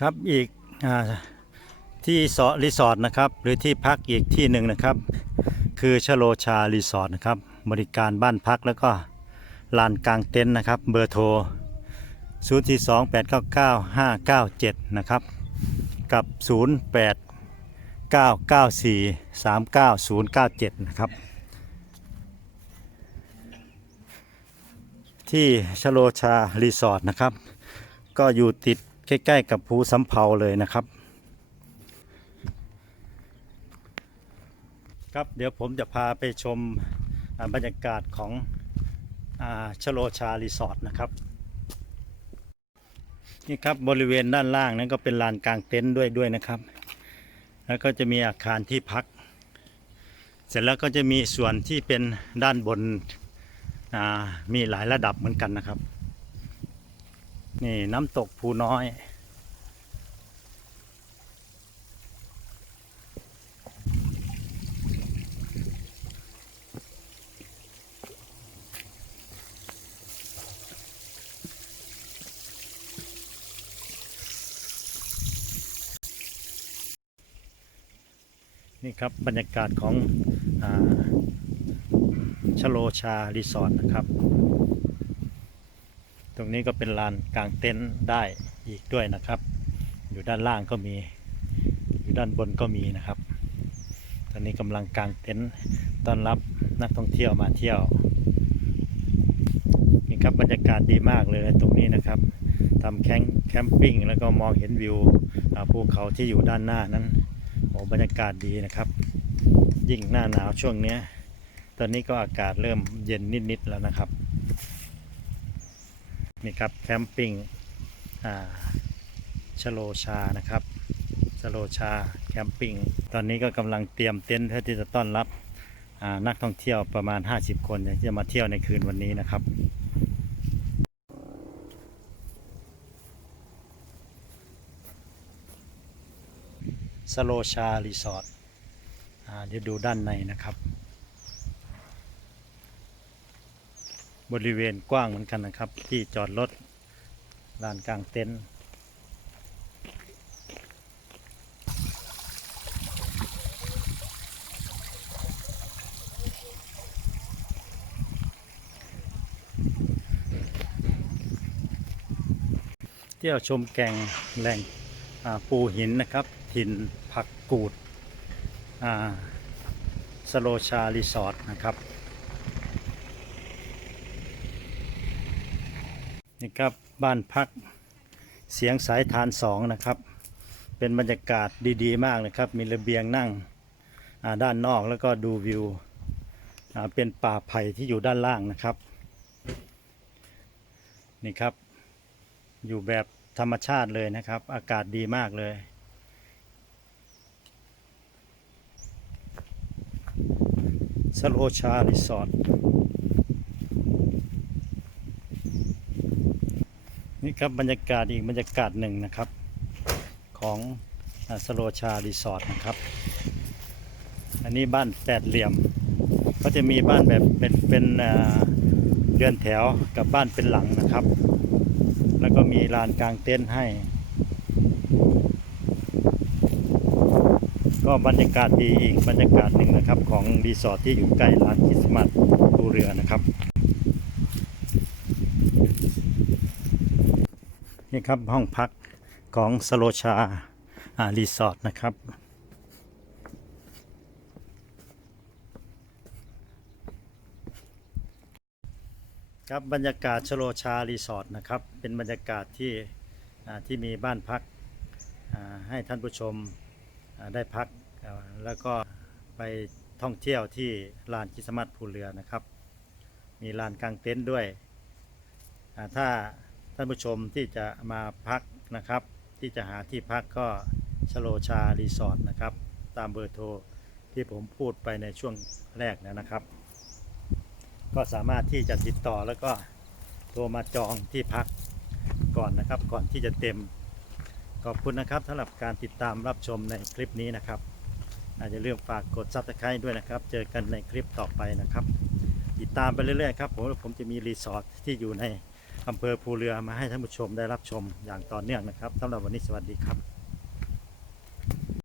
ครับอีกอที่สอรีสอร์ทนะครับหรือที่พักอีกที่หนึ่งนะครับ คือชโลชารีสอร์ทนะครับบริการบ้านพักแล้วก็ลานกลางเต็นท์นะครับ เบอร์โทร 0 4 2 8 9 9 5 9 7 นะครับ กับ 0 8 9 9 4 3 9 0 9 7 นะครับ ที่ชโลชารีสอร์ทนะครับ ก็อยู่ติด ใกล้ ๆ กับภูสำเภาเลยนะครับ ครับเดี๋ยวผมจะพาไปชมบรรยากาศของชโลชารีสอร์ทนะครับนี่ครับบริเวณด้านล่างนั้นก็เป็นลานกลางเต็นท์ด้วยด้วยนะครับ แล้วก็จะมีอาคารที่พัก เสร็จแล้วก็จะมีส่วนที่เป็นด้านบนมีหลายระดับเหมือนกันนะครับ นี่น้ำตกภูน้อย นี่ครับบรรยากาศของอชโลชา รีสอร์ทนะครับ ตรงนี้ก็เป็นลานกลางเต็นท์ได้อีกด้วยนะครับ อยู่ด้านล่างก็มี อยู่ด้านบนก็มีนะครับ ตอนนี้กำลังกางเต็นท์ต้อนรับนักท่องเที่ยวมาเที่ยวนี่ครับบรรยากาศดีมากเลยตรงนี้นะครับทำแคมป์แคมปิ้งแล้วก็มองเห็นวิวภูเขาที่อยู่ด้านหน้านั้นโอ้บรรยากาศดีนะครับ ยิ่งหน้าหนาวช่วงนี้ตอนนี้ก็อากาศเริ่มเย็นนิดๆแล้วนะครับ นี่ครับแคมปิ้งชโลชานะครับชโลชาแคมปิ้งตอนนี้ก็กำลังเตรียมเต็นท์เพื่อที่จะต้อนรับนักท่องเที่ยวประมาณ 50 คนที่จะมาเที่ยวในคืนวันนี้นะครับสโลชารีสอร์ทเดี๋ยวดูด้านในนะครับ บริเวณกว้างเหมือนกันนะครับ ที่จอดรถลานกลางเต็นท์เที่ยวชมแก่งแหล่งปูหินนะครับ ถิ่นผักกูดสโลชารีสอร์ทนะครับ นี่ครับบ้านพักเสียงสายทานสองนะครับ เป็นบรรยากาศดีๆ มากนะครับ มีระเบียงนั่งด้านนอกแล้วก็ดูวิวเป็นป่าไผ่ที่อยู่ด้านล่างนะครับ นี่ครับ อยู่แบบธรรมชาติเลยนะครับ อากาศดีมากเลย สโลชารีสอร์ท นี่ครับบรรยากาศอีกบรรยากาศหนึ่งนะครับ ของสโลชารีสอร์ทนะครับ อันนี้บ้านแปดเหลี่ยม ก็จะมีบ้านแบบเป็นเป็นเรือนแถวกับบ้านเป็นหลังนะครับ แล้วก็มีลานกลางเต็นท์ให้ ก็บรรยากาศดีอีกบรรยากาศหนึ่งนะครับ ของรีสอร์ทที่อยู่ใกล้ลานคริสต์มาสภูเรือนะครับ นี่ครับห้องพักของสโลชาอารีสอร์ทนะครับ ครับบรรยากาศชโลชารีสอร์ทนะครับ เป็นบรรยากาศที่ที่มีบ้านพักให้ท่านผู้ชมได้พักแล้วก็ไปท่องเที่ยวที่ลานคิสมาสภูเรือนะครับ มีลานกลางเต็นท์ด้วยถ้า ท่านผู้ชมที่จะมาพักนะครับ ที่จะหาที่พักก็ชโลชารีสอร์ทนะครับ ตามเบอร์โทรที่ผมพูดไปในช่วงแรกนะครับ ก็สามารถที่จะติดต่อแล้วก็โทรมาจองที่พักก่อนนะครับ ก่อนที่จะเต็ม ขอบคุณนะครับสำหรับการติดตามรับชมในคลิปนี้นะครับอาจจะเรื่องฝากกด subscribe ด้วยนะครับ เจอกันในคลิปต่อไปนะครับ ติดตามไปเรื่อยๆครับผมผมจะมีรีสอร์ทที่อยู่ใน อำเภอภูเรือมาให้ท่านผู้ชมได้รับชมอย่างต่อเนื่องนะครับสำหรับวันนี้สวัสดีครับ